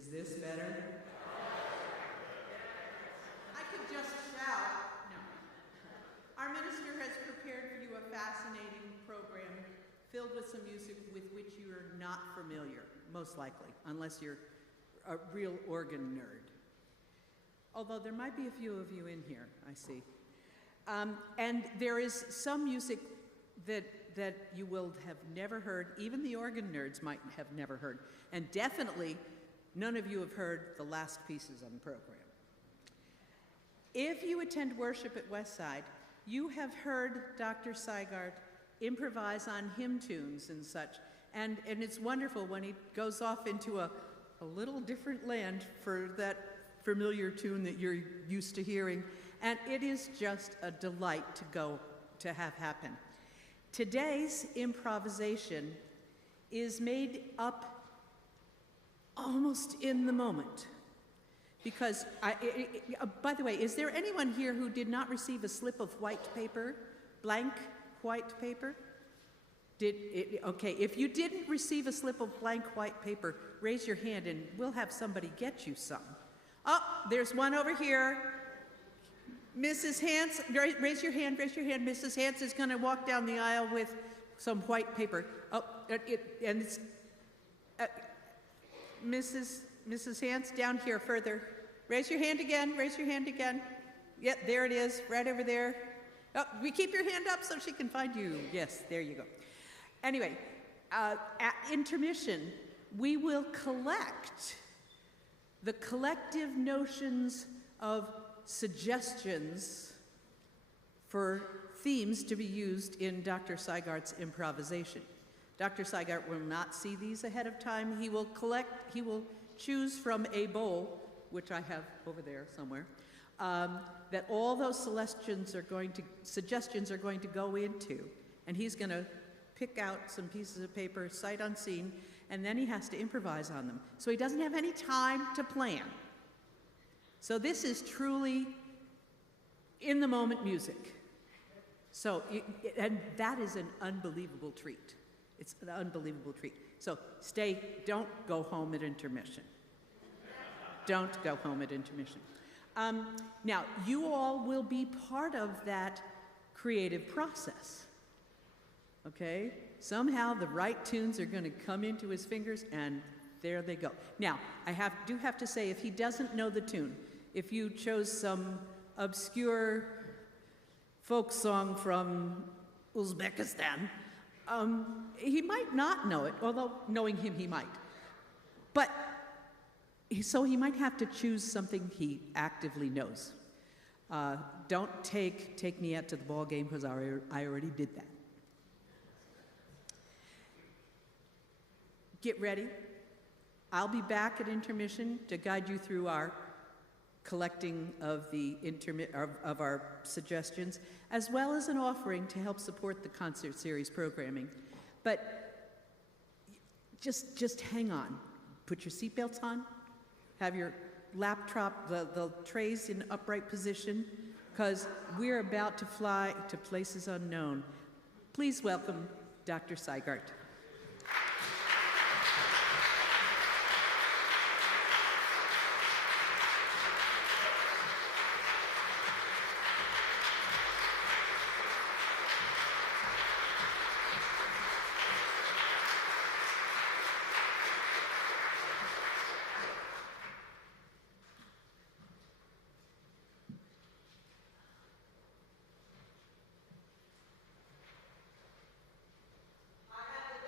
Is this better? I could just shout. No. Our minister has prepared for you a fascinating program filled with some music with which you are not familiar, most likely, unless you're a real organ nerd. Although there might be a few of you in here, I see. And there is some music that you will have never heard, even the organ nerds might have never heard, and definitely none of you have heard the last pieces on the program. If you attend worship at Westside, you have heard Dr. Seigart improvise on hymn tunes and such, and it's wonderful when he goes off into a little different land for that familiar tune that you're used to hearing, and it is just a delight to have happen. Today's improvisation is made up almost in the moment. Because, by the way, is there anyone here who did not receive a slip of white paper, blank white paper? Okay, if you didn't receive a slip of blank white paper, raise your hand and we'll have somebody get you some. Oh, there's one over here. Mrs. Hans, raise your hand, raise your hand. Mrs. Hans is going to walk down the aisle with some white paper. Oh, and it's, Mrs. Hans, down here further. Raise your hand again, raise your hand again. Yeah, there it is, right over there. Oh, we keep your hand up so she can find you. Yes, there you go. Anyway, at intermission, we will collect the collective notions of suggestions for themes to be used in Dr. Seigart's improvisation. Dr. Seigart will not see these ahead of time. He will choose from a bowl, which I have over there somewhere, that all those suggestions are going to go into, and he's going to pick out some pieces of paper, sight unseen, and then he has to improvise on them. So he doesn't have any time to plan. So this is truly in-the-moment music. So, and that is an unbelievable treat. It's an unbelievable treat. So don't go home at intermission. Don't go home at intermission. Now, you all will be part of that creative process. Okay? Somehow the right tunes are going to come into his fingers, and there they go. Now, I do have to say, if he doesn't know the tune, if you chose some obscure folk song from Uzbekistan, he might not know it, although knowing him, he might. So he might have to choose something he actively knows. Don't take me out to the ball game, because I already did that. Get ready. I'll be back at intermission to guide you through our collecting of of our suggestions, as well as an offering to help support the concert series programming. But just hang on. Put your seatbelts on. Have your laptop, the trays in upright position, because we're about to fly to places unknown. Please welcome Dr. Seigart. I have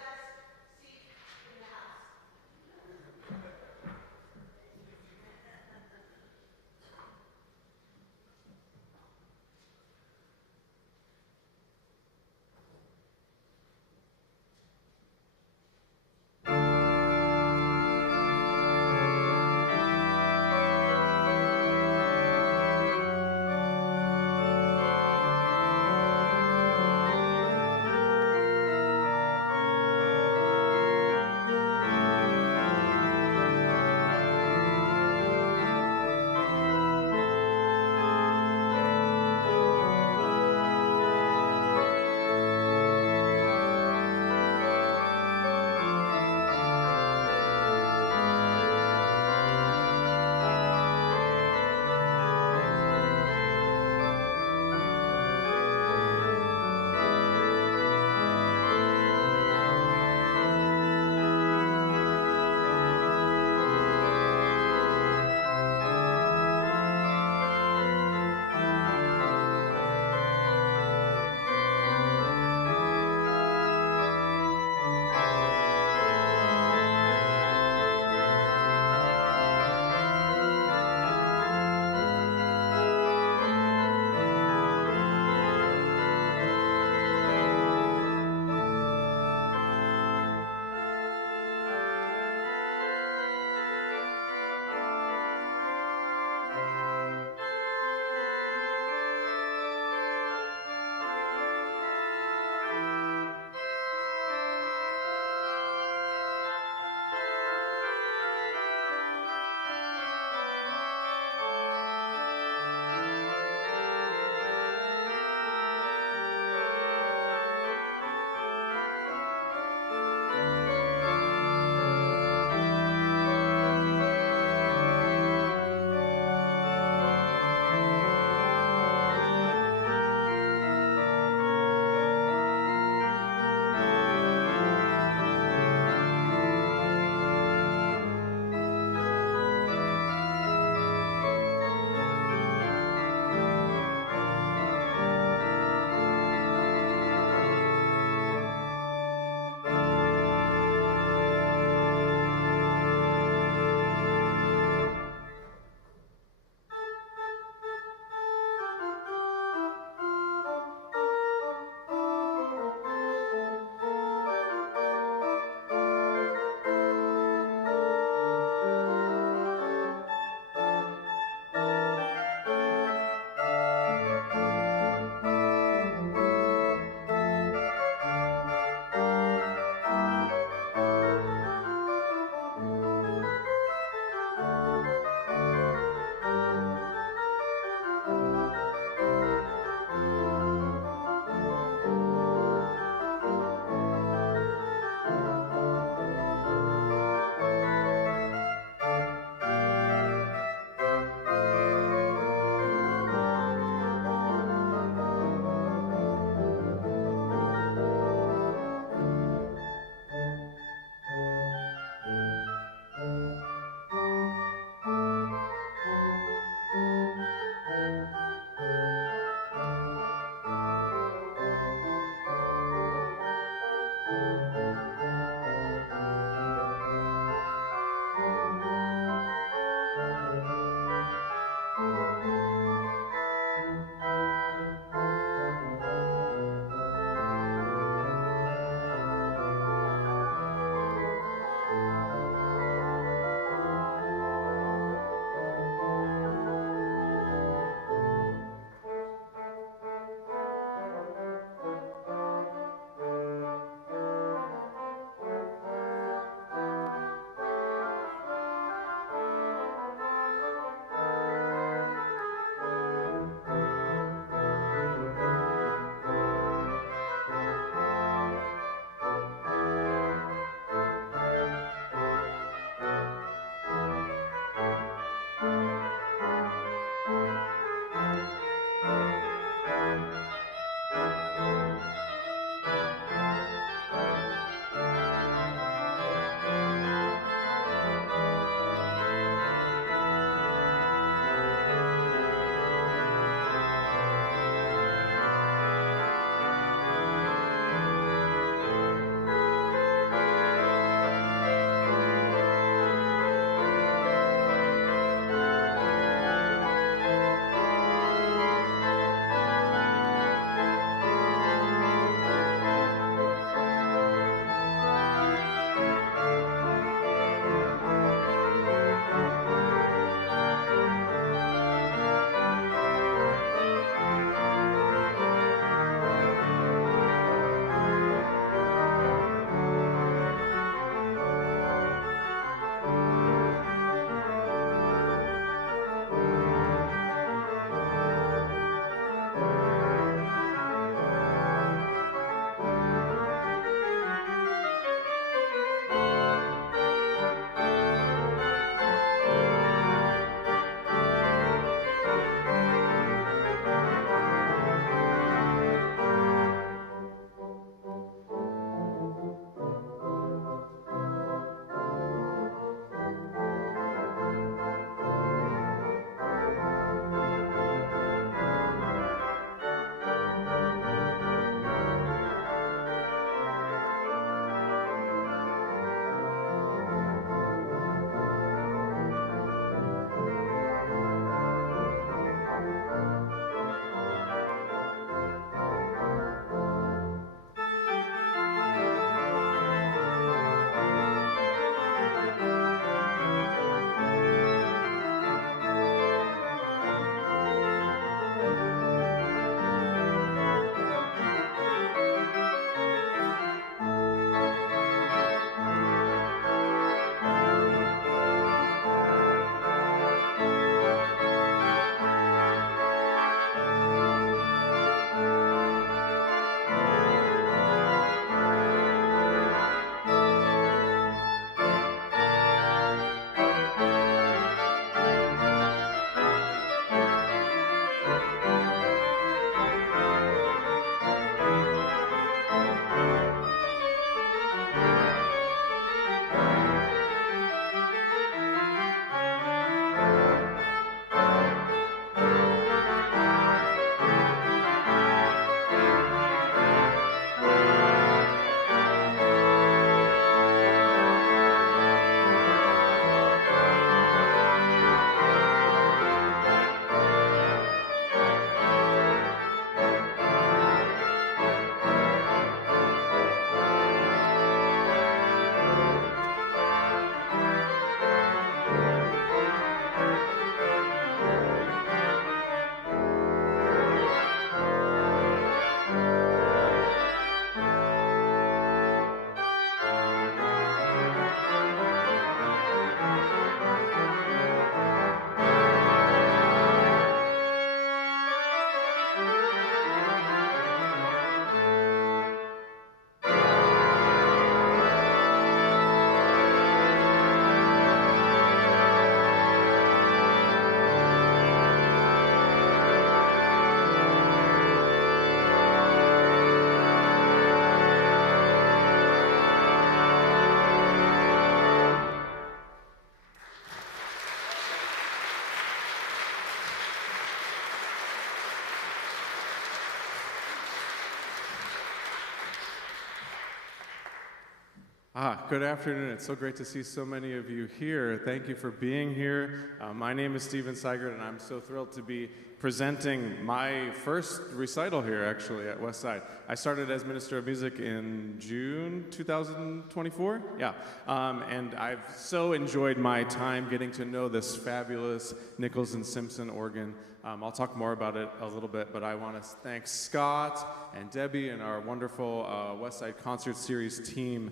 Good afternoon. It's so great to see so many of you here. Thank you for being here. My name is Seigart, and I'm so thrilled to be presenting my first recital here, actually, at Westside. I started as Minister of Music in June 2024. Yeah. And I've so enjoyed my time getting to know this fabulous Nichols and Simpson organ. I'll talk more about it a little bit, but I want to thank Scott and Debbie and our wonderful Westside Concert Series team.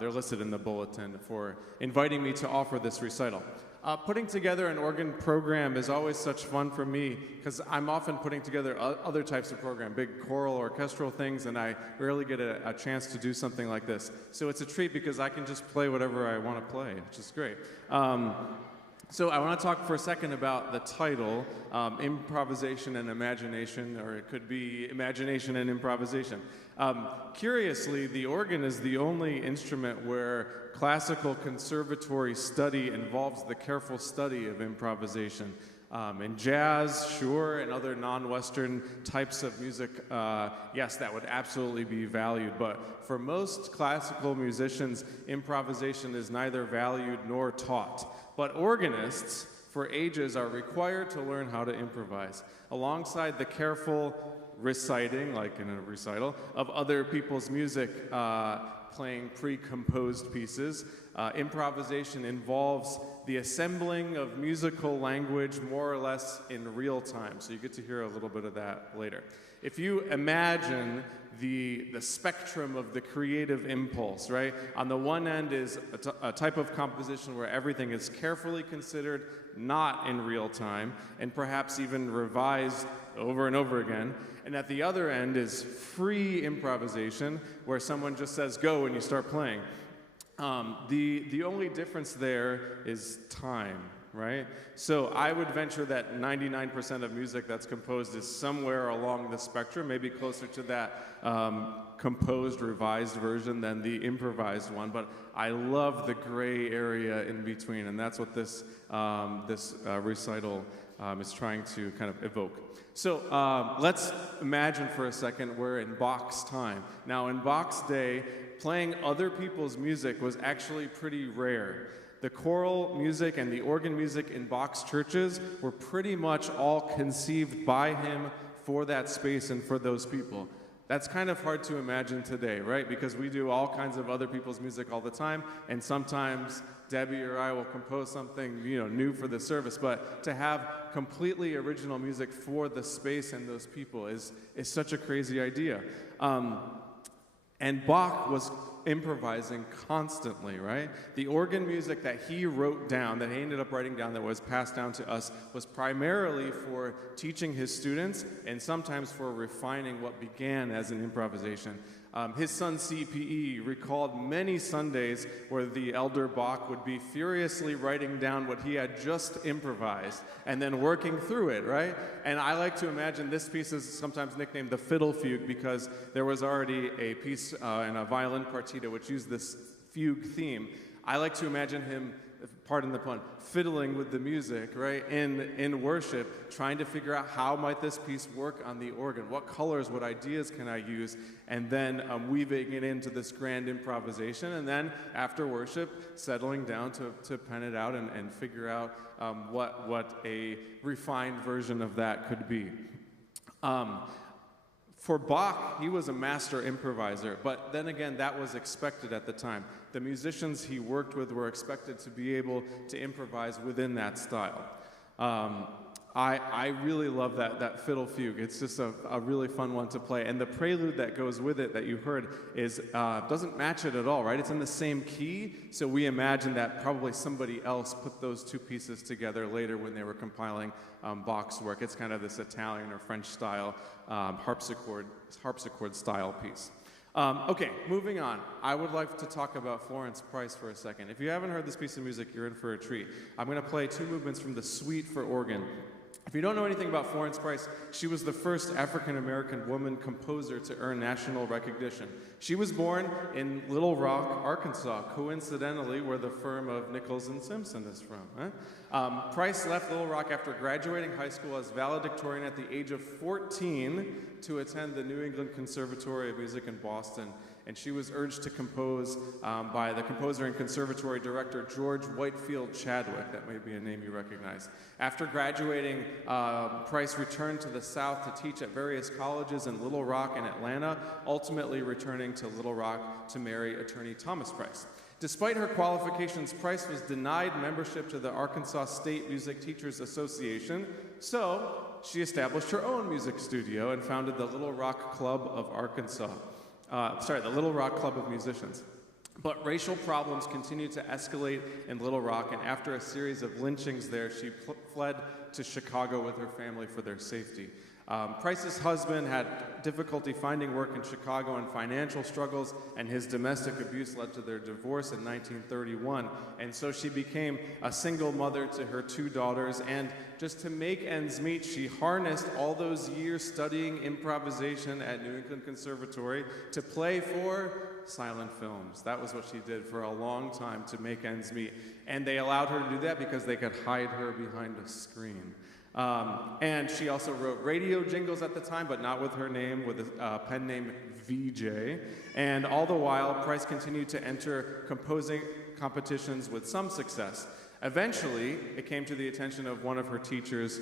They're listed in the bulletin for inviting me to offer this recital. Putting together an organ program is always such fun for me because I'm often putting together other types of program, big choral, orchestral things, and I rarely get a chance to do something like this. So it's a treat because I can just play whatever I want to play, which is great. So I want to talk for a second about the title, Improvisation and Imagination, or it could be Imagination and Improvisation. Curiously, the organ is the only instrument where classical conservatory study involves the careful study of improvisation. In jazz, sure, and other non-Western types of music, yes, that would absolutely be valued. But for most classical musicians, improvisation is neither valued nor taught. But organists, for ages, are required to learn how to improvise. Alongside the careful reciting, like in a recital, of other people's music, playing pre-composed pieces, improvisation involves the assembling of musical language more or less in real time. So you get to hear a little bit of that later. If you imagine the spectrum of the creative impulse, right? On the one end is a type of composition where everything is carefully considered, not in real time, and perhaps even revised over and over again. And at the other end is free improvisation, where someone just says, go, and you start playing. The only difference there is time, right? So I would venture that 99% of music that's composed is somewhere along the spectrum, maybe closer to that composed, revised version than the improvised one. But I love the gray area in between, and that's what this recital is trying to kind of evoke. So let's imagine for a second we're in Bach's time. Now, in Bach's day, playing other people's music was actually pretty rare. The choral music and the organ music in Bach's churches were pretty much all conceived by him for that space and for those people. That's kind of hard to imagine today, right? Because we do all kinds of other people's music all the time, and sometimes Debbie or I will compose something, new for the service. But to have completely original music for the space and those people is such a crazy idea. And Bach was improvising constantly, right? The organ music that he wrote down, that he ended up writing down, that was passed down to us, was primarily for teaching his students and sometimes for refining what began as an improvisation. His son CPE recalled many Sundays where the elder Bach would be furiously writing down what he had just improvised and then working through it, right? And I like to imagine this piece is sometimes nicknamed the fiddle fugue because there was already a piece and a violin partita which used this fugue theme. I like to imagine him, pardon the pun, fiddling with the music, right, in worship, trying to figure out how might this piece work on the organ, what colors, what ideas can I use, and then weaving it into this grand improvisation, and then after worship, settling down to pen it out and figure out what a refined version of that could be. For Bach, he was a master improviser, but then again, that was expected at the time. The musicians he worked with were expected to be able to improvise within that style. I really love that fiddle fugue. It's just a really fun one to play. And the prelude that goes with it that you heard doesn't match it at all, right? It's in the same key, so we imagine that probably somebody else put those two pieces together later when they were compiling Bach's work. It's kind of this Italian or French style harpsichord style piece. Okay, moving on. I would like to talk about Florence Price for a second. If you haven't heard this piece of music, you're in for a treat. I'm going to play two movements from the Suite for Organ. If you don't know anything about Florence Price, she was the first African-American woman composer to earn national recognition. She was born in Little Rock, Arkansas, coincidentally where the firm of Nichols and Simpson is from. Price left Little Rock after graduating high school as valedictorian at the age of 14 to attend the New England Conservatory of Music in Boston. and she was urged to compose by the composer and conservatory director George Whitefield Chadwick. That may be a name you recognize. After graduating, Price returned to the South to teach at various colleges in Little Rock and Atlanta, ultimately returning to Little Rock to marry attorney Thomas Price. Despite her qualifications, Price was denied membership to the Arkansas State Music Teachers Association, so she established her own music studio and founded the Little Rock Club of Arkansas. The Little Rock Club of Musicians. But racial problems continued to escalate in Little Rock, and after a series of lynchings there, she fled to Chicago with her family for their safety. Price's husband had difficulty finding work in Chicago, and financial struggles and his domestic abuse led to their divorce in 1931. And so she became a single mother to her 2 daughters, and just to make ends meet, she harnessed all those years studying improvisation at New England Conservatory to play for silent films. That was what she did for a long time to make ends meet. And they allowed her to do that because they could hide her behind a screen. And she also wrote radio jingles at the time, but not with her name, with a pen name VJ. And all the while, Price continued to enter composing competitions with some success. Eventually, it came to the attention of one of her teachers,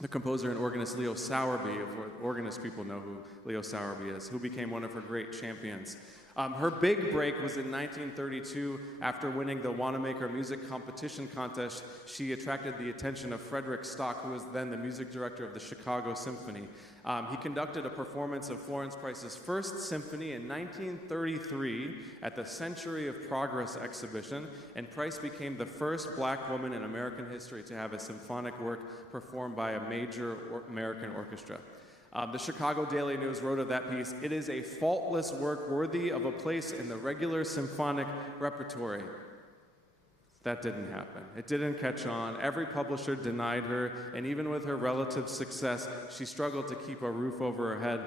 the composer and organist Leo Sowerby, if organist people know who Leo Sowerby is, who became one of her great champions. Her big break was in 1932. After winning the Wanamaker Music Competition Contest, she attracted the attention of Frederick Stock, who was then the music director of the Chicago Symphony. He conducted a performance of Florence Price's first symphony in 1933 at the Century of Progress exhibition, and Price became the first black woman in American history to have a symphonic work performed by a major American orchestra. The Chicago Daily News wrote of that piece, "It is a faultless work worthy of a place in the regular symphonic repertory." That didn't happen. It didn't catch on. Every publisher denied her, and even with her relative success, she struggled to keep a roof over her head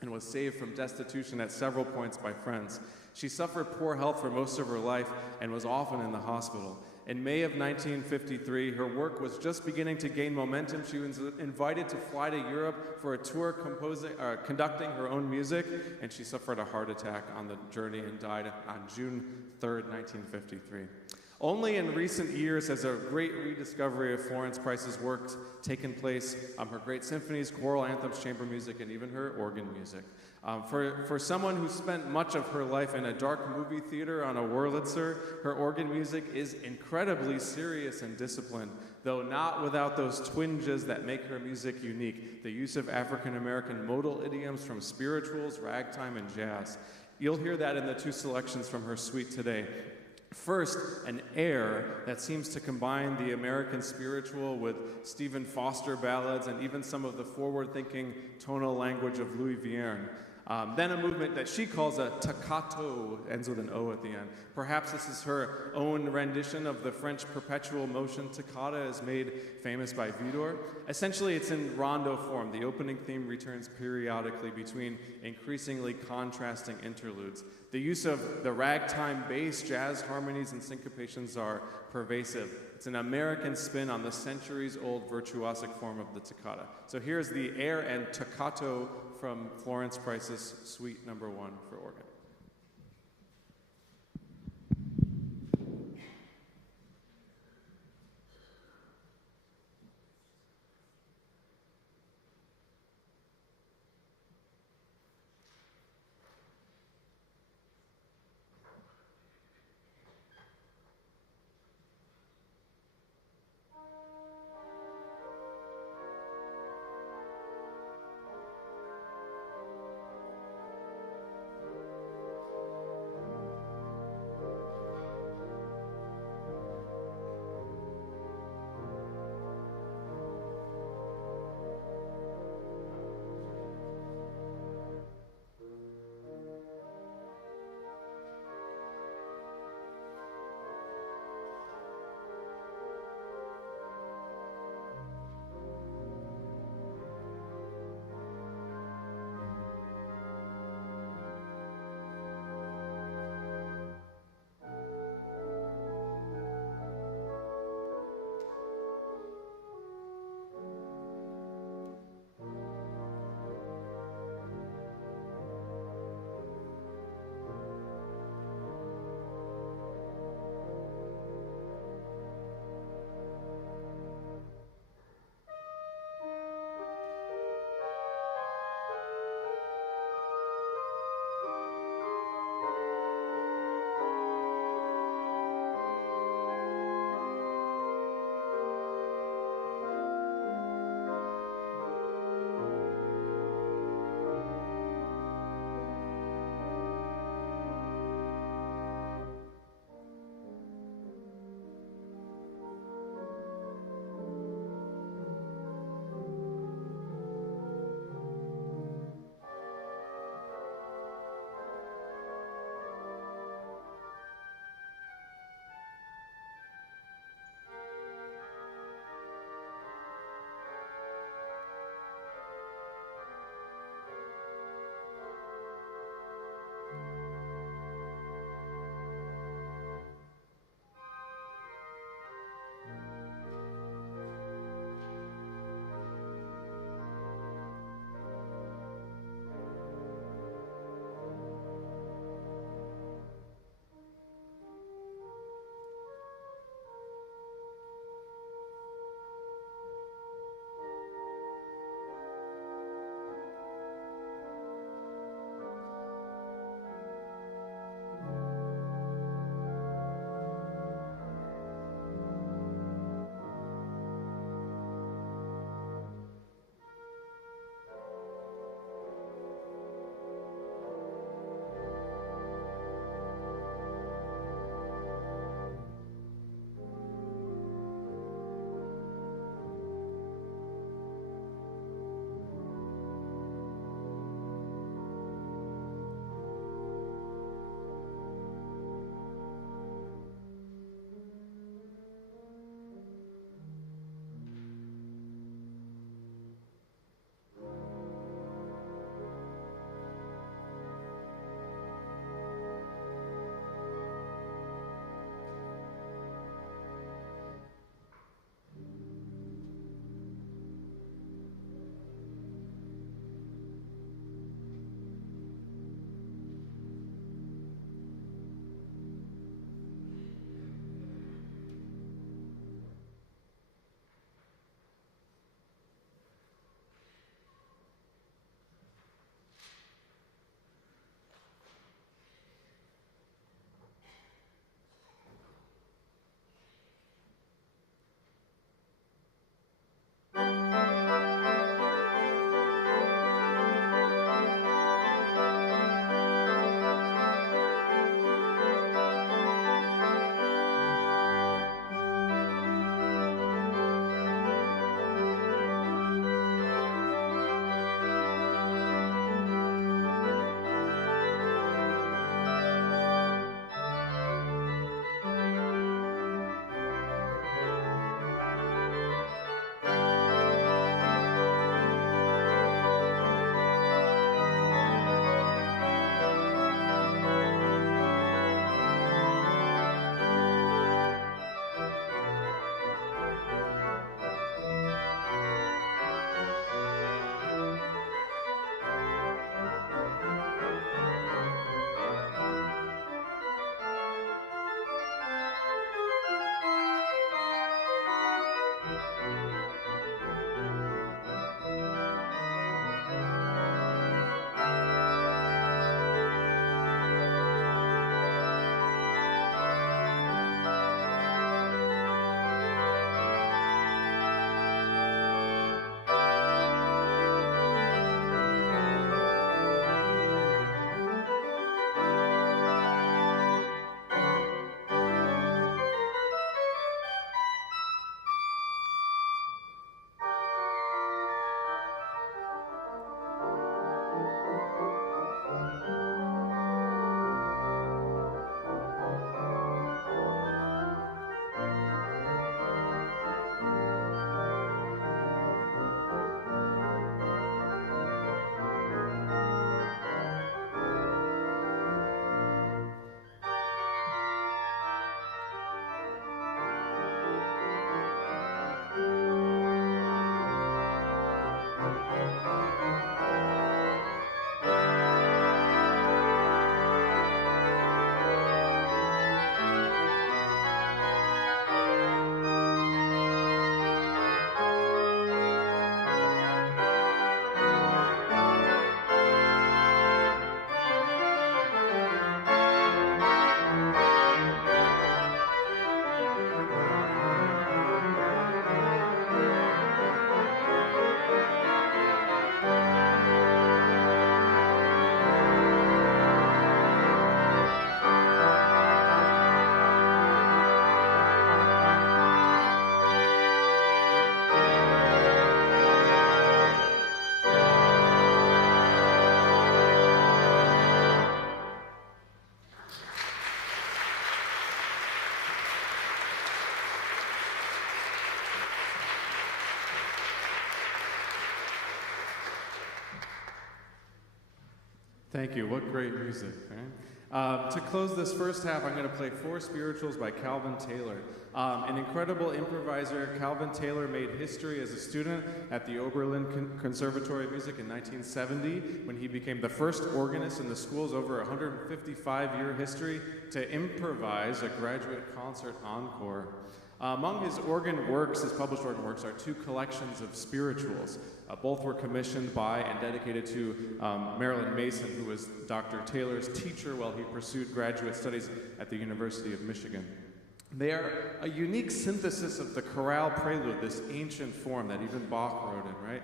and was saved from destitution at several points by friends. She suffered poor health for most of her life and was often in the hospital. In May of 1953, her work was just beginning to gain momentum. She was invited to fly to Europe for a tour conducting her own music, and she suffered a heart attack on the journey and died on June 3rd, 1953. Only in recent years has a great rediscovery of Florence Price's works taken place, her great symphonies, choral anthems, chamber music, and even her organ music. For someone who spent much of her life in a dark movie theater on a Wurlitzer, her organ music is incredibly serious and disciplined, though not without those twinges that make her music unique, the use of African-American modal idioms from spirituals, ragtime, and jazz. You'll hear that in the 2 selections from her suite today. First, an air that seems to combine the American spiritual with Stephen Foster ballads and even some of the forward-thinking tonal language of Louis Vierne. Then a movement that she calls a toccato, ends with an O at the end. Perhaps this is her own rendition of the French perpetual motion toccata as made famous by Widor. Essentially, it's in rondo form. The opening theme returns periodically between increasingly contrasting interludes. The use of the ragtime bass, jazz harmonies, and syncopations are pervasive. It's an American spin on the centuries-old virtuosic form of the toccata. So here's the air and toccato from Florence Price's Suite No. 1 for organ. Thank you. What great music, right? To close this first half, I'm going to play 4 spirituals by Calvin Taylor. An incredible improviser, Calvin Taylor made history as a student at the Oberlin Conservatory of Music in 1970 when he became the first organist in the school's over 155-year history to improvise a graduate concert encore. Among his organ works, his published organ works, are 2 collections of spirituals. Both were commissioned by and dedicated to Marilyn Mason, who was Dr. Taylor's teacher while he pursued graduate studies at the University of Michigan. They are a unique synthesis of the chorale prelude, this ancient form that even Bach wrote in, right?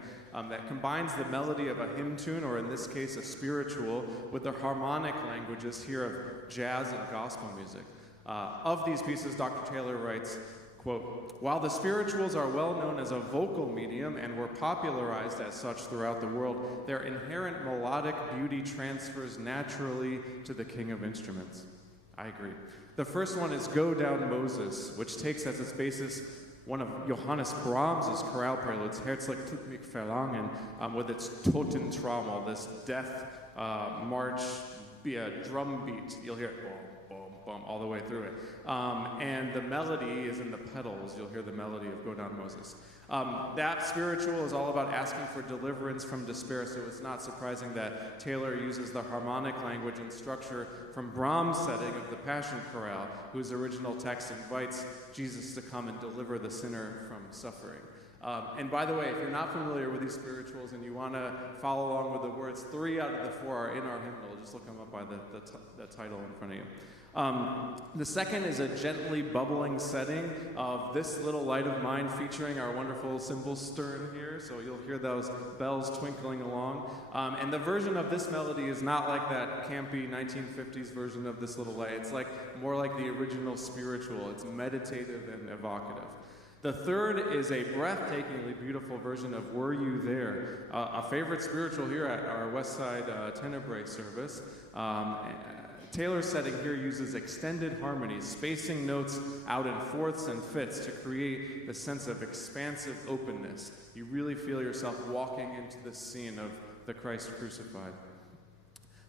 That combines the melody of a hymn tune, or in this case a spiritual, with the harmonic languages here of jazz and gospel music. Of these pieces, Dr. Taylor writes, quote, "While the spirituals are well known as a vocal medium and were popularized as such throughout the world, their inherent melodic beauty transfers naturally to the king of instruments." I agree. The first one is Go Down Moses, which takes as its basis one of Johannes Brahms' chorale preludes, Herzlich tut mich verlangen, with its Totentraumel, this death march, drum beat. You'll hear it, boom, boom, boom, all the way through it. And the melody is in the pedals. You'll hear the melody of Go Down Moses. That spiritual is all about asking for deliverance from despair, so it's not surprising that Taylor uses the harmonic language and structure from Brahms' setting of the Passion Chorale, whose original text invites Jesus to come and deliver the sinner from suffering. And by the way, if you're not familiar with these spirituals and you want to follow along with the words, 3 out of the 4 are in our hymnal. Just look them up by the title in front of you. The second is a gently bubbling setting of This Little Light of Mine, featuring our wonderful cymbal stern here, so you'll hear those bells twinkling along. And the version of this melody is not like that campy 1950s version of This Little Light. It's more like the original spiritual. It's meditative and evocative. The third is a breathtakingly beautiful version of Were You There, a favorite spiritual here at our Westside Tenebrae service. Taylor's setting here uses extended harmonies, spacing notes out in fourths and fifths to create the sense of expansive openness. You really feel yourself walking into the scene of the Christ crucified.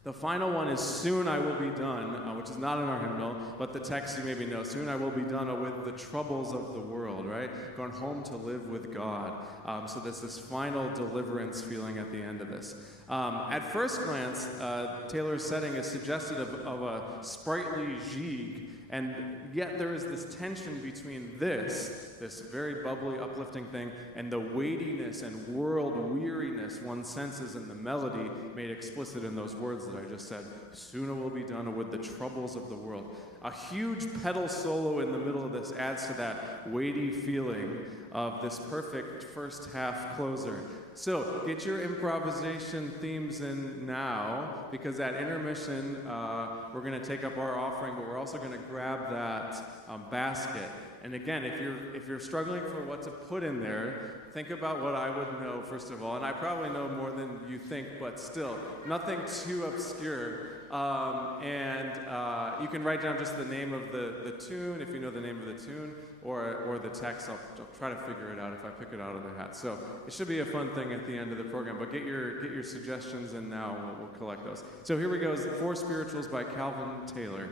The final one is Soon I Will Be Done, which is not in our hymnal, but the text you maybe know. Soon I will be done with the troubles of the world, right? Going home to live with God. So there's this final deliverance feeling at the end of this. At first glance, Taylor's setting is suggestive of a sprightly gigue, and yet there is this tension between this very bubbly, uplifting thing, and the weightiness and world weariness one senses in the melody made explicit in those words that I just said. Soon it will be done with the troubles of the world. A huge pedal solo in the middle of this adds to that weighty feeling of this perfect first half closer. So get your improvisation themes in now, because at intermission, we're going to take up our offering, but we're also going to grab that basket. And again, if you're struggling for what to put in there, think about what I would know, first of all. And I probably know more than you think, but still, nothing too obscure. You can write down just the name of the tune, if you know the name of the tune, or the text. I'll try to figure it out if I pick it out of the hat. So it should be a fun thing at the end of the program. But get your suggestions in now, and we'll collect those. So here we go. 4 Spirituals by Calvin Taylor.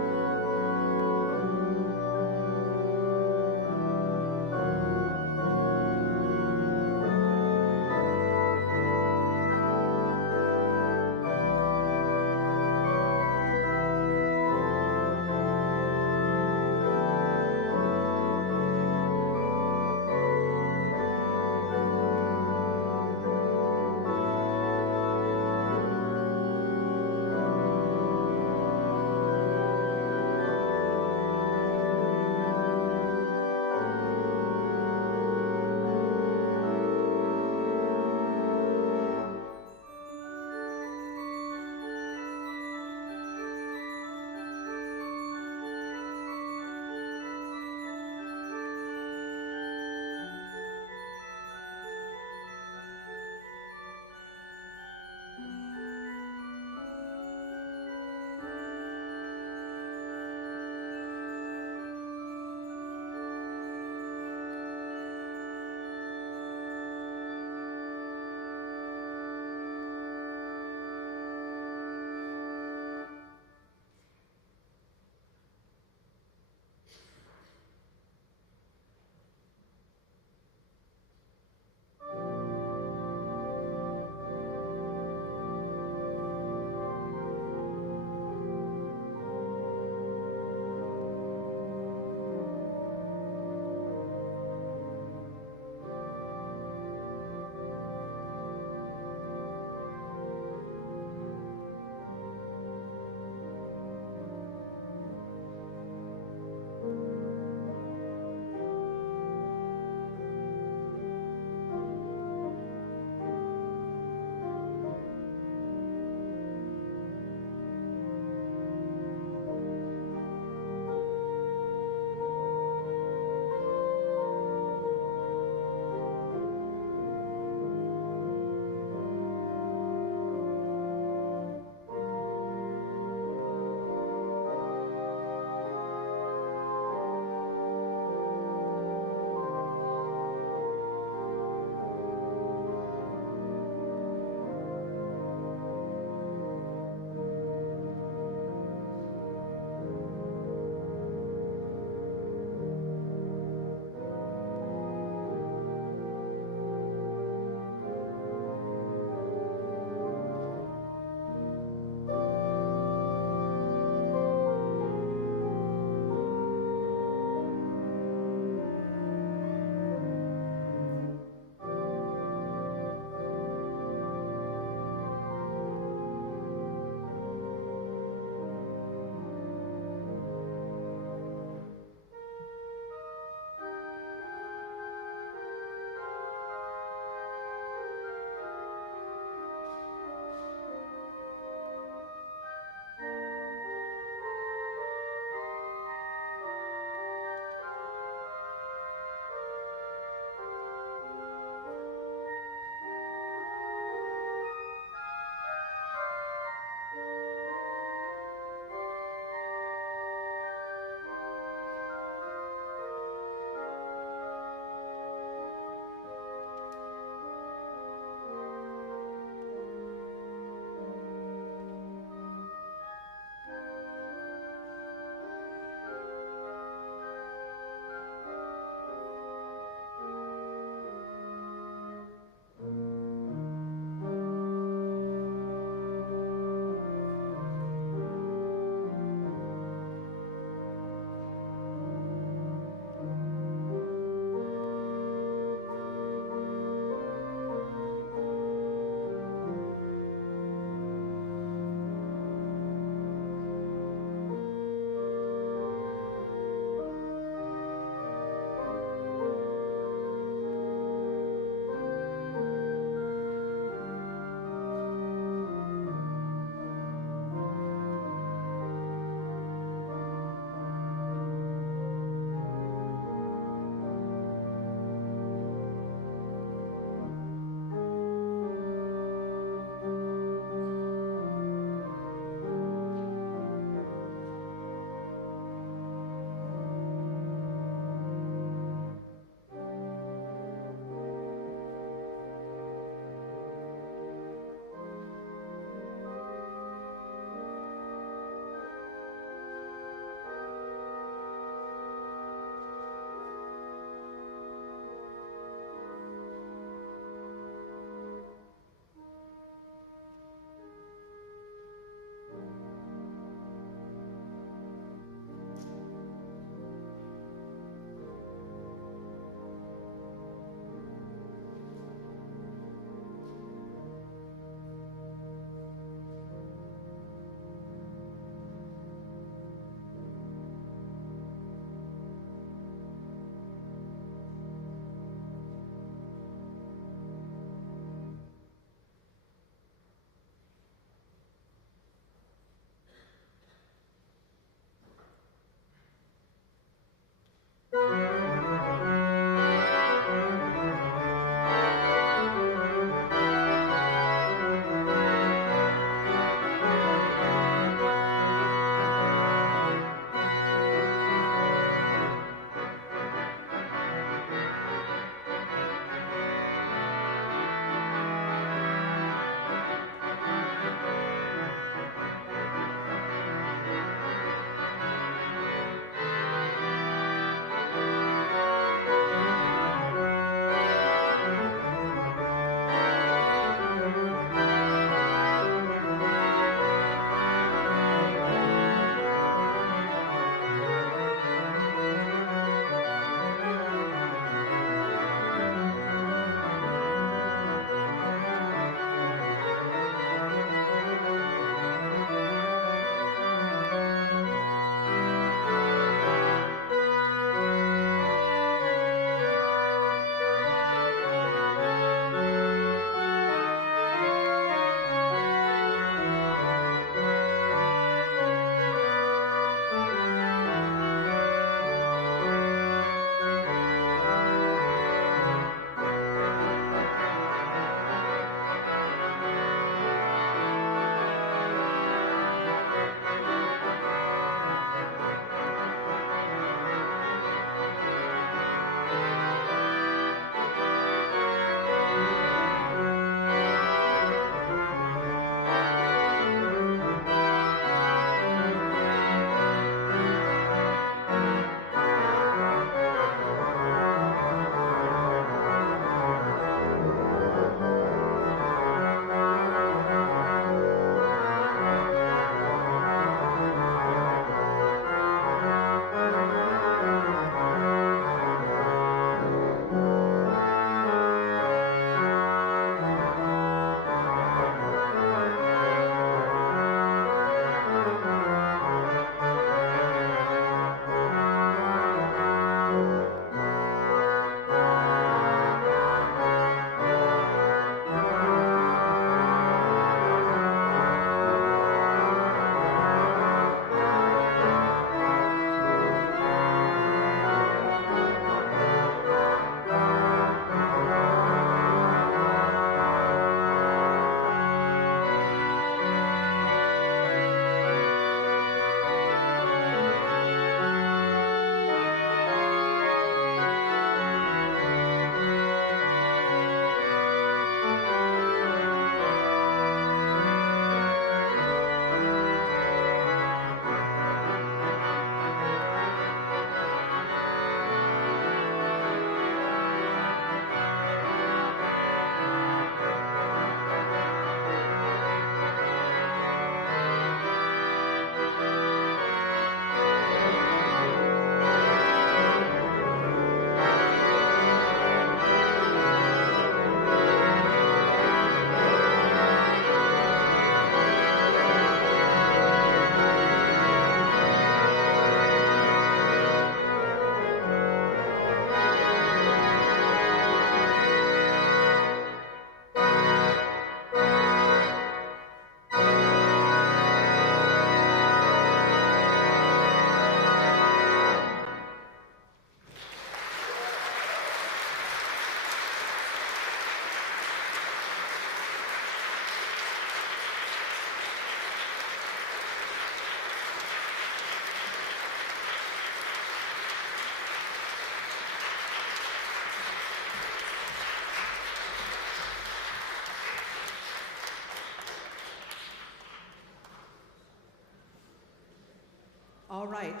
All right.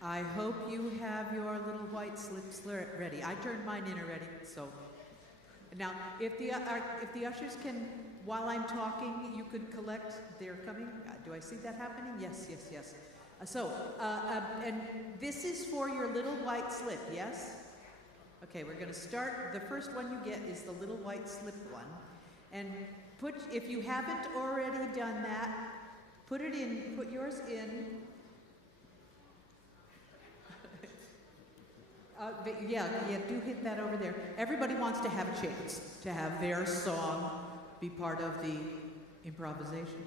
I hope you have your little white slips ready. I turned mine in already, so. Now, if the ushers can, while I'm talking, you could collect, they're coming. Do I see that happening? Yes, yes, yes. And this is for your little white slip, yes? Okay, we're going to start. The first one you get is the little white slip one. And if you haven't already done that, put yours in. Yeah, do hit that over there. Everybody wants to have a chance to have their song be part of the improvisation.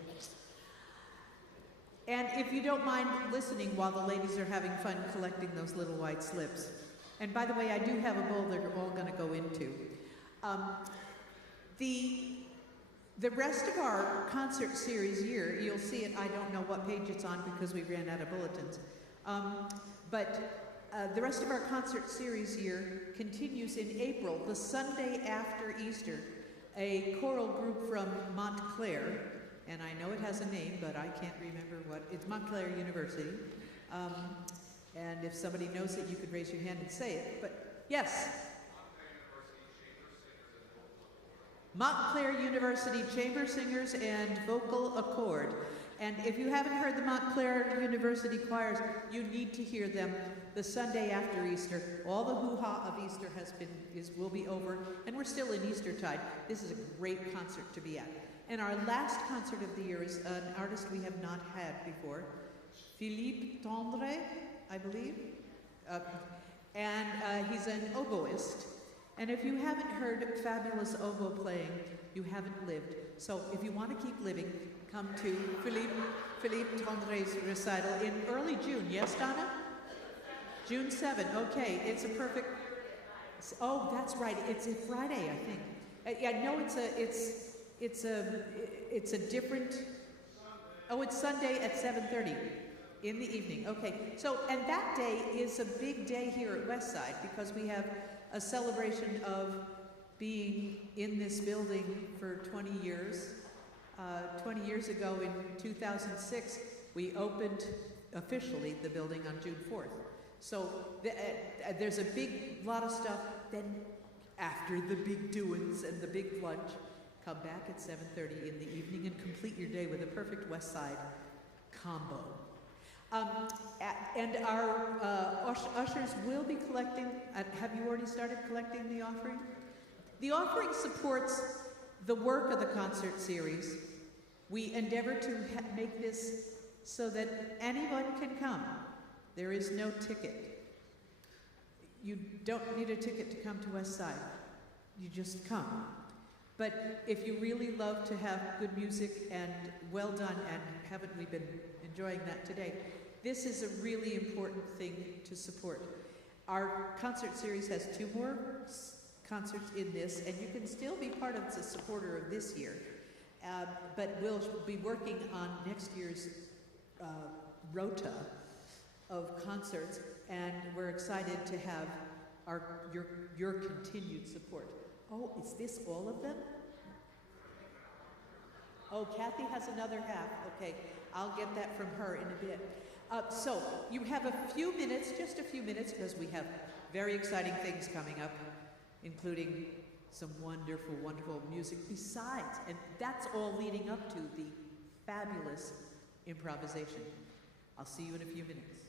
And if you don't mind listening while the ladies are having fun collecting those little white slips. And by the way, I do have a bowl they're all going to go into. The rest of our concert series year, you'll see it, I don't know what page it's on because we ran out of bulletins. The rest of our concert series year continues in April, the Sunday after Easter. A choral group from Montclair, and I know it has a name, but I can't remember what. It's Montclair University. And if somebody knows it, you could raise your hand and say it. But yes. Montclair University Chamber Singers and Vocal Accord. And if you haven't heard the Montclair University choirs, you need to hear them the Sunday after Easter. All the hoo-ha of Easter will be over, and we're still in Eastertide. This is a great concert to be at. And our last concert of the year is an artist we have not had before, Philippe Tendre, I believe. He's an oboist. And if you haven't heard fabulous oboe playing, you haven't lived. So if you want to keep living, come to Philippe Tendre's recital in early June. Yes, Donna? June 7. Okay, it's a perfect. Oh, that's right. It's a Friday, I think. No, it's a different. Oh, it's Sunday at 7:30 in the evening. Okay. So, and that day is a big day here at Westside because we have a celebration of being in this building for 20 years. 20 years ago in 2006, we opened officially the building on June 4th. So there's a lot of stuff. Then after the big doings and the big lunch, come back at 7:30 in the evening and complete your day with a perfect West Side combo. And our ushers will be collecting. Have you already started collecting the offering? The offering supports the work of the concert series. We endeavor to make this so that anyone can come. There is no ticket. You don't need a ticket to come to West Side. You just come. But if you really love to have good music and well done, and haven't we been enjoying that today, this is a really important thing to support. Our concert series has 2 more concerts in this, and you can still be part of the supporter of this year. But we'll be working on next year's rota of concerts, and we're excited to have your continued support. Oh, is this all of them? Oh, Kathy has another half. Okay, I'll get that from her in a bit. So you have a few minutes, just a few minutes, because we have very exciting things coming up, including some wonderful, wonderful music besides. And that's all leading up to the fabulous improvisation. I'll see you in a few minutes.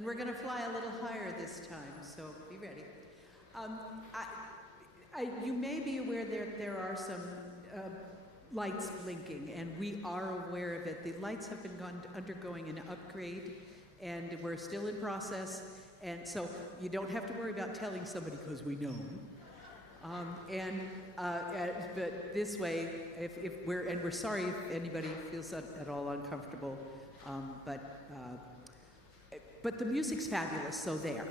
And we're going to fly a little higher this time, so be ready. You may be aware there are some lights blinking, and we are aware of it. The lights have been undergoing an upgrade, and we're still in process, and so you don't have to worry about telling somebody because we know. But this way, if we're sorry if anybody feels at all uncomfortable, but the music's fabulous, so there.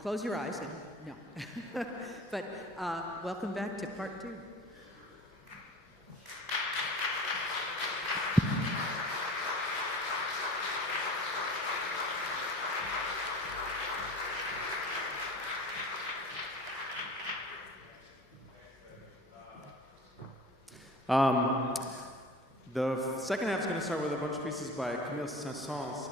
Close your eyes and no. But welcome back to part 2. The second half is going to start with a bunch of pieces by Camille Saint-Saëns.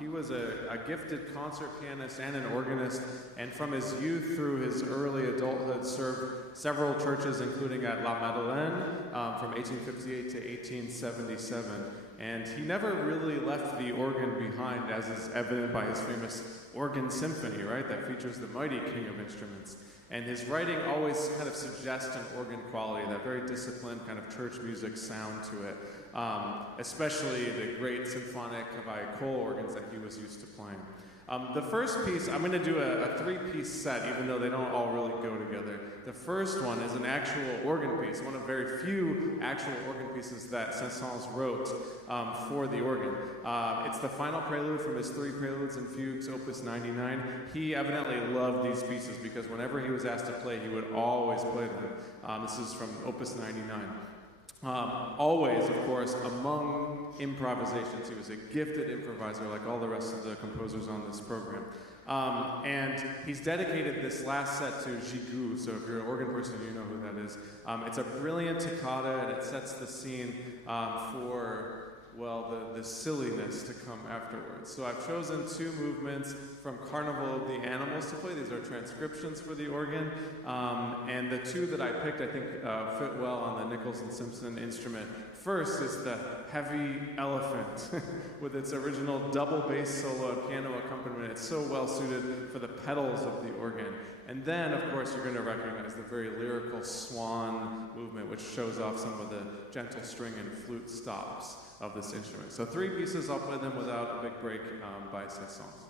He was a gifted concert pianist and an organist, and from his youth through his early adulthood served several churches, including at La Madeleine from 1858 to 1877. And he never really left the organ behind, as is evident by his famous organ symphony, right, that features the mighty king of instruments. And his writing always kind of suggests an organ quality, that very disciplined kind of church music sound to it, especially the great symphonic viol organs that he was used to playing. The first piece, I'm going to do a 3-piece set, even though they don't all really go together. The first one is an actual organ piece, one of very few actual organ pieces that Saint-Saëns wrote for the organ. It's the final prelude from his 3 preludes and fugues, Opus 99. He evidently loved these pieces because whenever he was asked to play, he would always play them. This is from Opus 99. Always, of course, among improvisations. He was a gifted improviser like all the rest of the composers on this program. And he's dedicated this last set to Gigoux, so if you're an organ person, you know who that is. It's a brilliant toccata, and it sets the scene for, well, the silliness to come afterwards. So I've chosen 2 movements from Carnival of the Animals to play. These are transcriptions for the organ. And the 2 that I picked, I think, fit well on the Nichols and Simpson instrument. First is the Heavy Elephant with its original double bass solo and piano accompaniment. It's so well suited for the pedals of the organ. And then, of course, you're going to recognize the very lyrical swan movement, which shows off some of the gentle string and flute stops of this instrument. So 3 pieces, I'll play them without a big break by Saint-Saëns.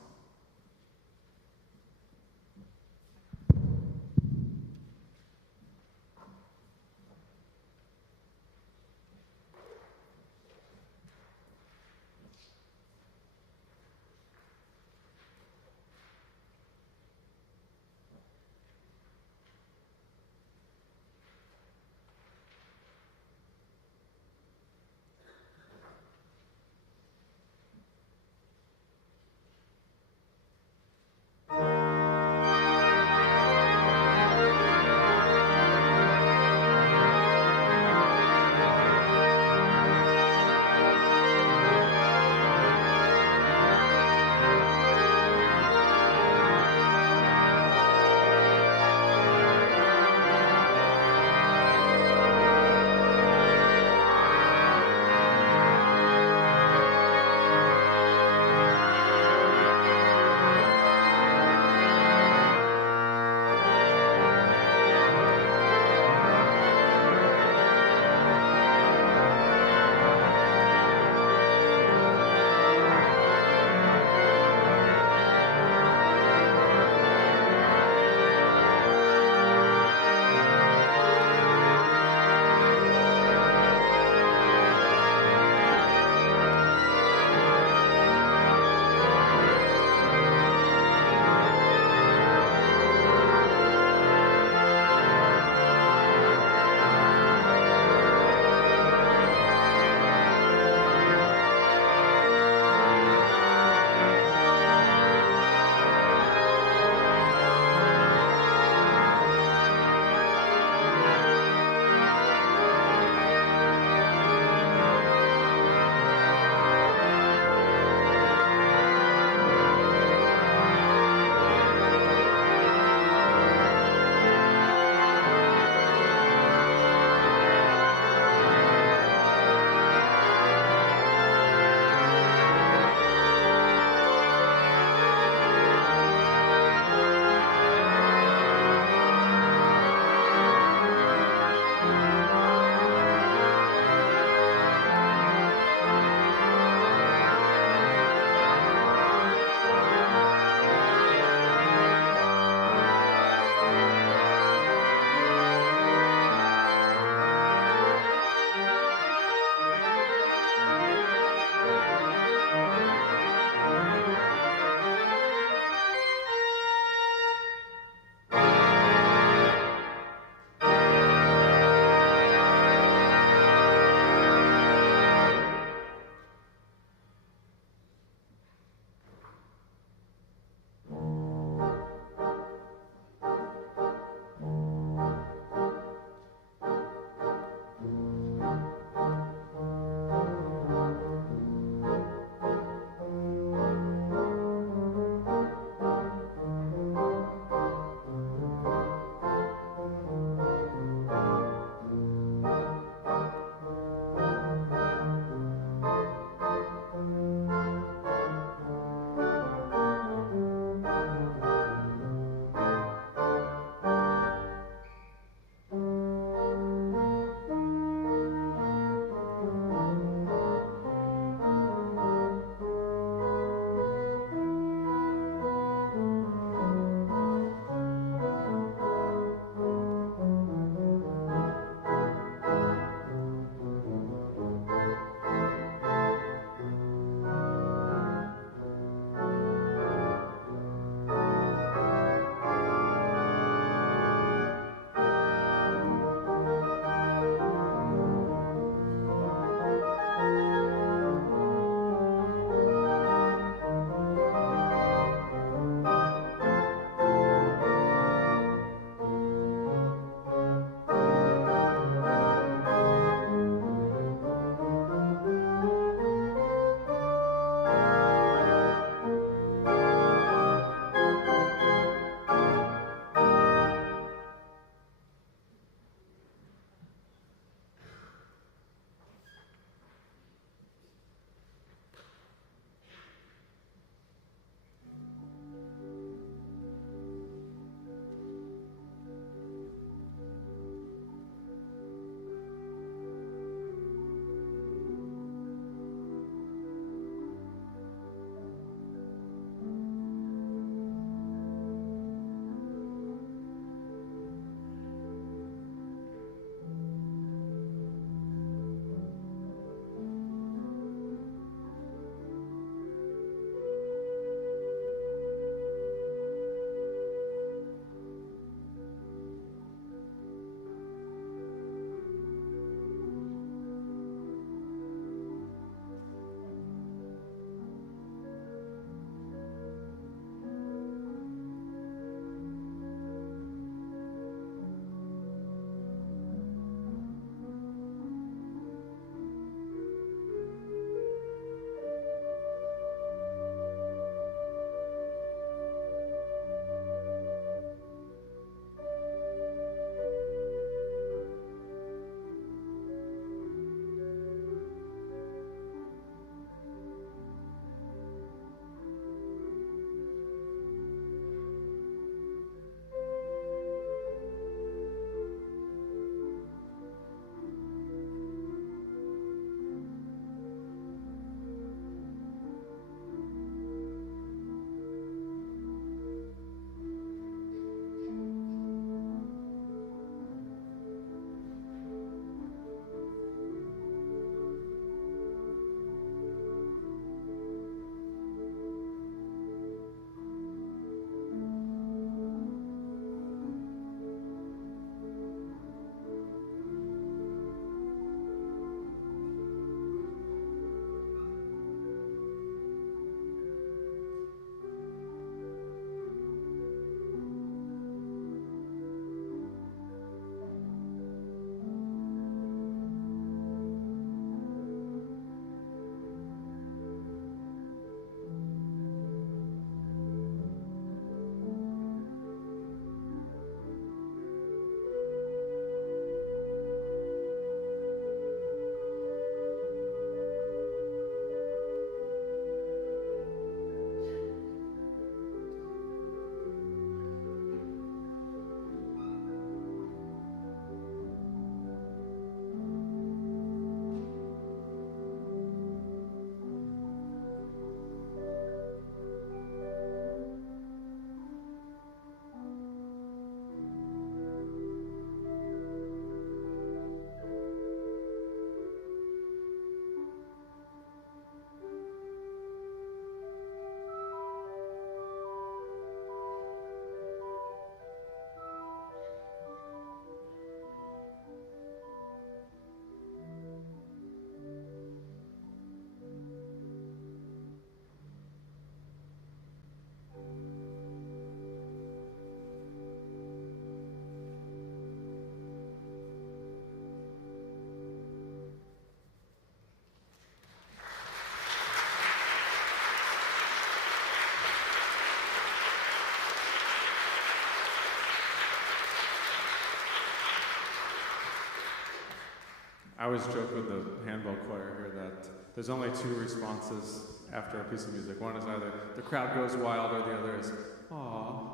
I always joke with the handbell choir here that there's only two responses after a piece of music. One is either the crowd goes wild or the other is, aw.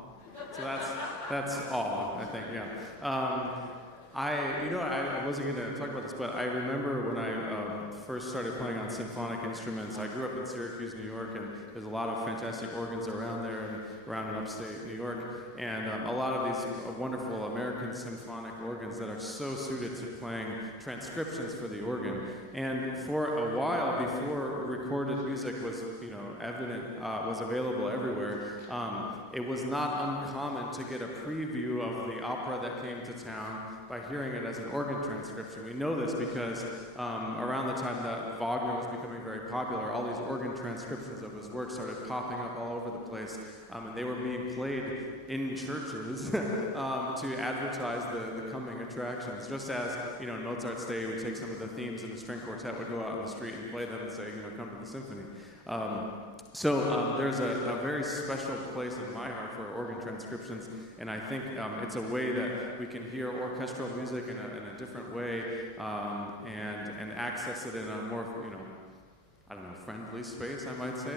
So that's awe, I think, yeah. I wasn't going to talk about this, but I remember when I first started playing on symphonic instruments. I grew up in Syracuse, New York, and there's a lot of fantastic organs around there and around in upstate New York. And a lot of these wonderful American symphonic organs that are so suited to playing transcriptions for the organ. And for a while, before recorded music was, was available everywhere, it was not uncommon to get a preview of the opera that came to town by hearing it as an organ transcription. We know this because around the time that Wagner was becoming very popular, all these organ transcriptions of his work started popping up all over the place, and they were being played in churches to advertise the coming attractions. Just as, Mozart's Day would take some of the themes and the string quartet would go out on the street and play them and say, come to the symphony. So there's a very special place in my heart for organ transcriptions, and I think it's a way that we can hear orchestral music in a different way and access it in a more, friendly space, I might say.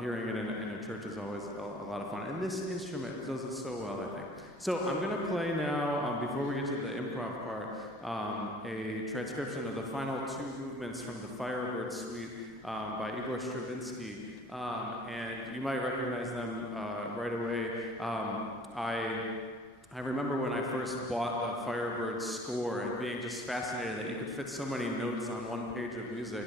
Hearing it in a church is always a lot of fun, and this instrument does it so well, I think. So I'm going to play now, before we get to the improv part, a transcription of the final two movements from the Firebird Suite by Igor Stravinsky, and you might recognize them right away. I remember when I first bought the Firebird score and being just fascinated that you could fit so many notes on one page of music,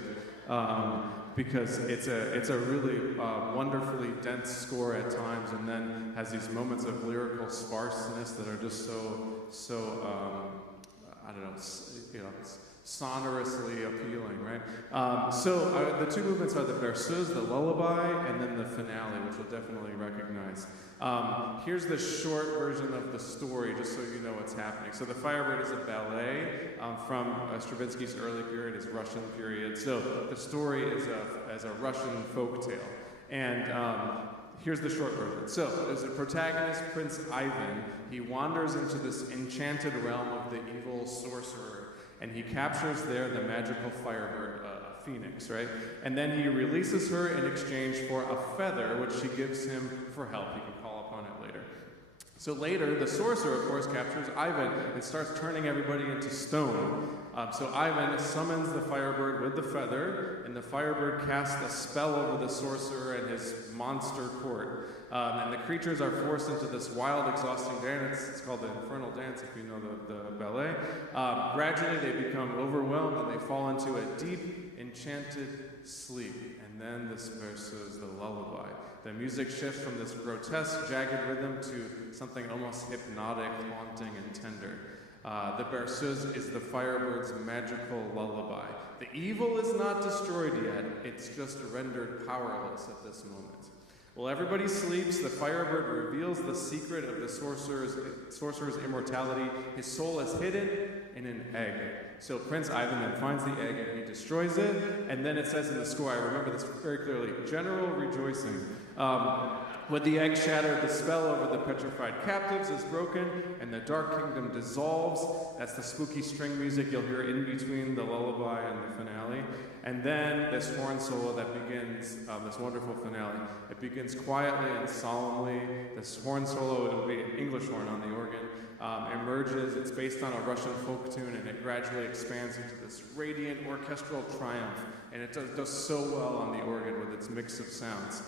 because it's a really wonderfully dense score at times, and then has these moments of lyrical sparseness that are just so sonorously appealing, right? So the two movements are the berceuse, the lullaby, and then the finale, which you'll definitely recognize. Here's the short version of the story, just so you know what's happening. So the Firebird is a ballet from Stravinsky's early period, his Russian period. So the story is as a Russian folktale. And here's the short version. So there's a protagonist, Prince Ivan. He wanders into this enchanted realm of the evil sorcerer, and he captures there the magical Firebird, Phoenix, right? And then he releases her in exchange for a feather, which she gives him for help. He can call upon it later. So later, the sorcerer, of course, captures Ivan and starts turning everybody into stone. So Ivan summons the Firebird with the feather, and the Firebird casts a spell over the sorcerer and his monster court. And the creatures are forced into this wild, exhausting dance. It's called the Infernal Dance, if you know the ballet. Gradually, they become overwhelmed, and they fall into a deep, enchanted sleep. And then this verses the lullaby. The music shifts from this grotesque, jagged rhythm to something almost hypnotic, haunting, and tender. The berceuse is the Firebird's magical lullaby. The evil is not destroyed yet. It's just rendered powerless at this moment. While everybody sleeps, the Firebird reveals the secret of the sorcerer's immortality. His soul is hidden in an egg. So Prince Ivan then finds the egg and he destroys it. And then it says in the score, I remember this very clearly, general rejoicing. When the egg shattered, the spell over the petrified captives is broken, and the Dark Kingdom dissolves. That's the spooky string music you'll hear in between the lullaby and the finale. And then this horn solo that begins, this wonderful finale. It begins quietly and solemnly. This horn solo, it'll be an English horn on the organ, emerges. It's based on a Russian folk tune, and it gradually expands into this radiant orchestral triumph. And it does so well on the organ with its mix of sounds.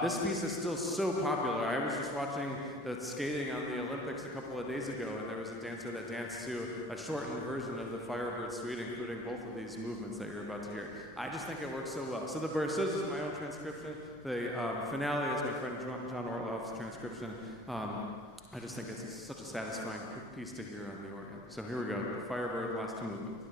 This piece is still so popular. I was just watching the skating on the Olympics a couple of days ago, and there was a dancer that danced to a shortened version of the Firebird Suite, including both of these movements that you're about to hear. I just think it works so well. So the berceuse is my own transcription. The finale is my friend John Orloff's transcription. I just think it's such a satisfying piece to hear on the organ. So here we go. The Firebird, last two movements.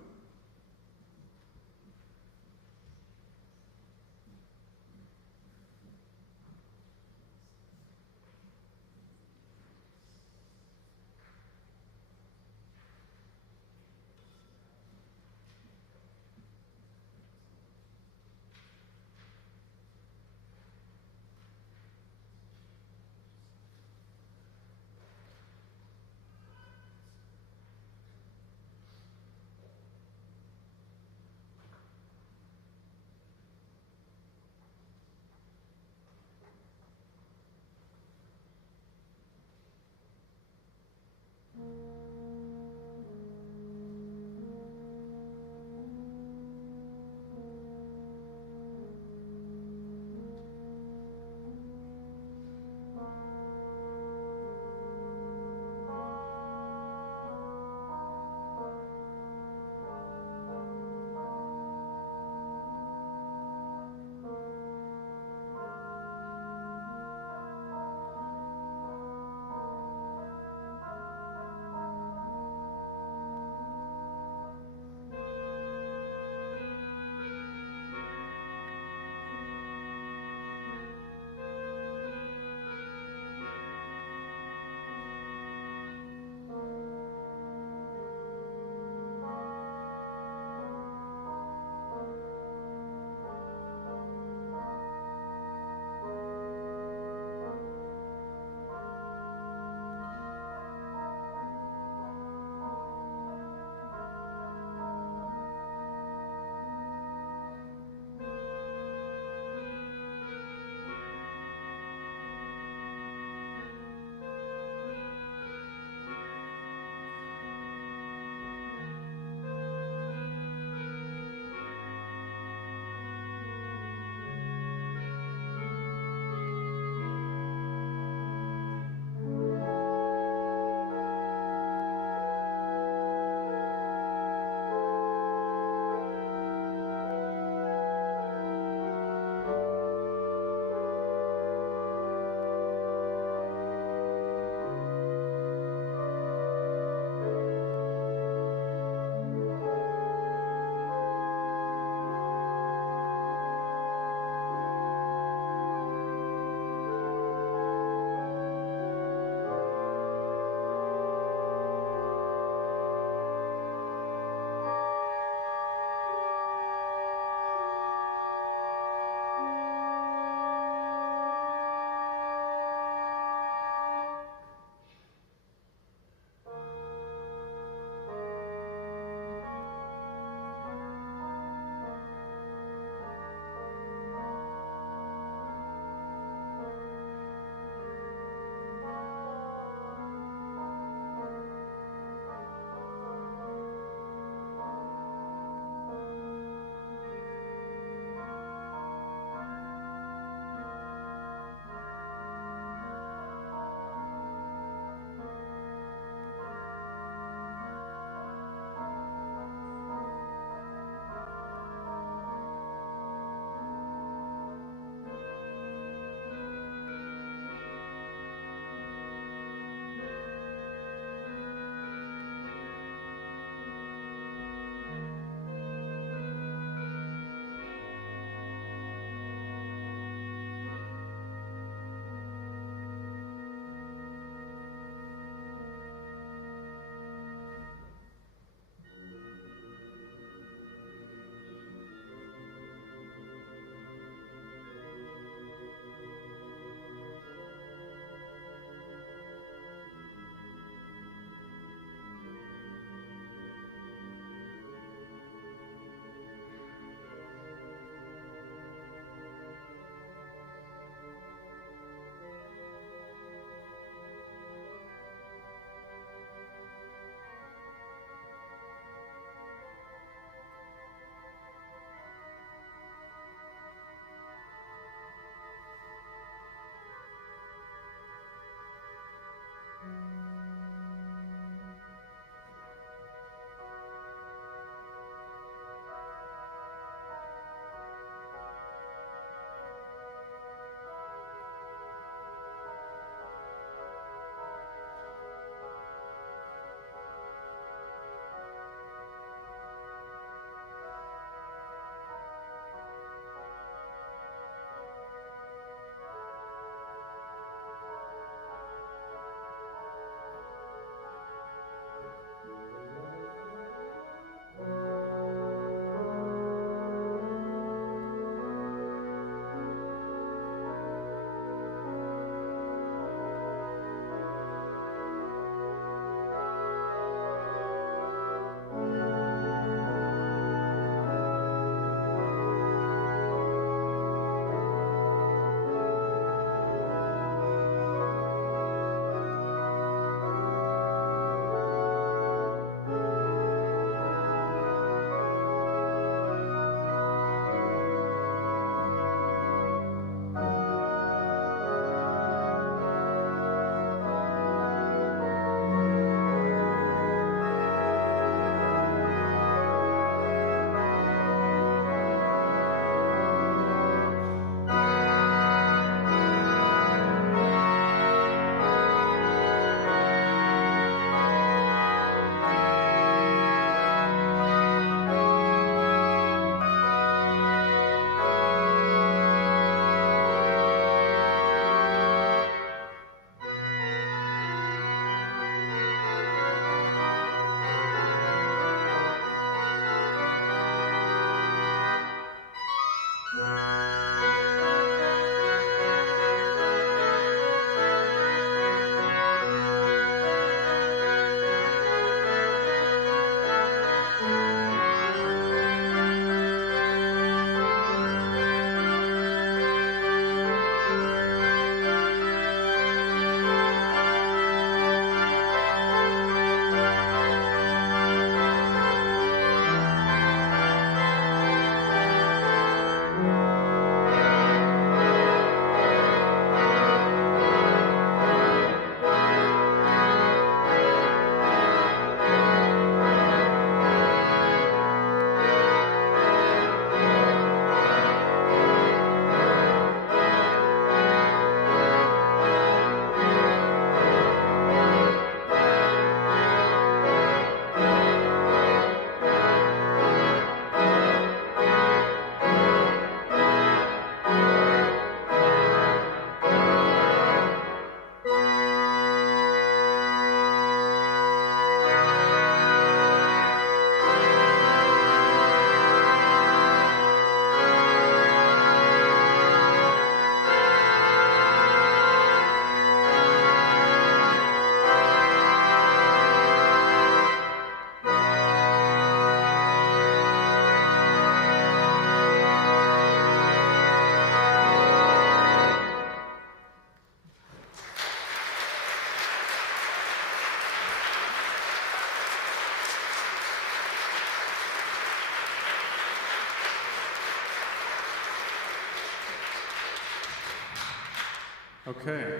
Okay.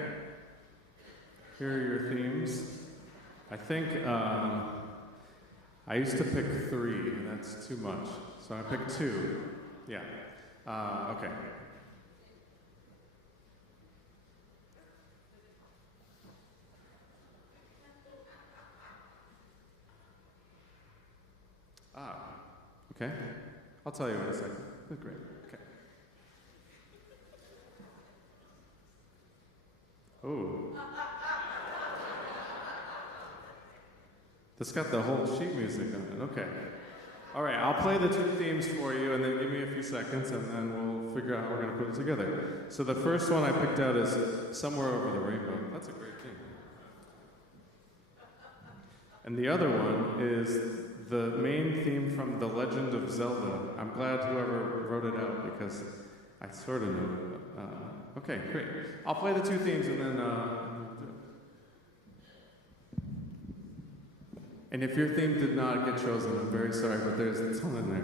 Here are your themes. I think I used to pick 3, and that's too much. So I picked 2. Yeah. Okay. Okay. I'll tell you in a second. That's great. Okay. Oh. This got the whole sheet music on it. Okay. All right, I'll play the 2 themes for you, and then give me a few seconds, and then we'll figure out how we're going to put it together. So the first one I picked out is Somewhere Over the Rainbow. That's a great theme. And the other one is the main theme from The Legend of Zelda. I'm glad whoever wrote it out, because I sort of know it. Okay, great. I'll play the 2 themes, and then... And if your theme did not get chosen, I'm very sorry, but it's all in there.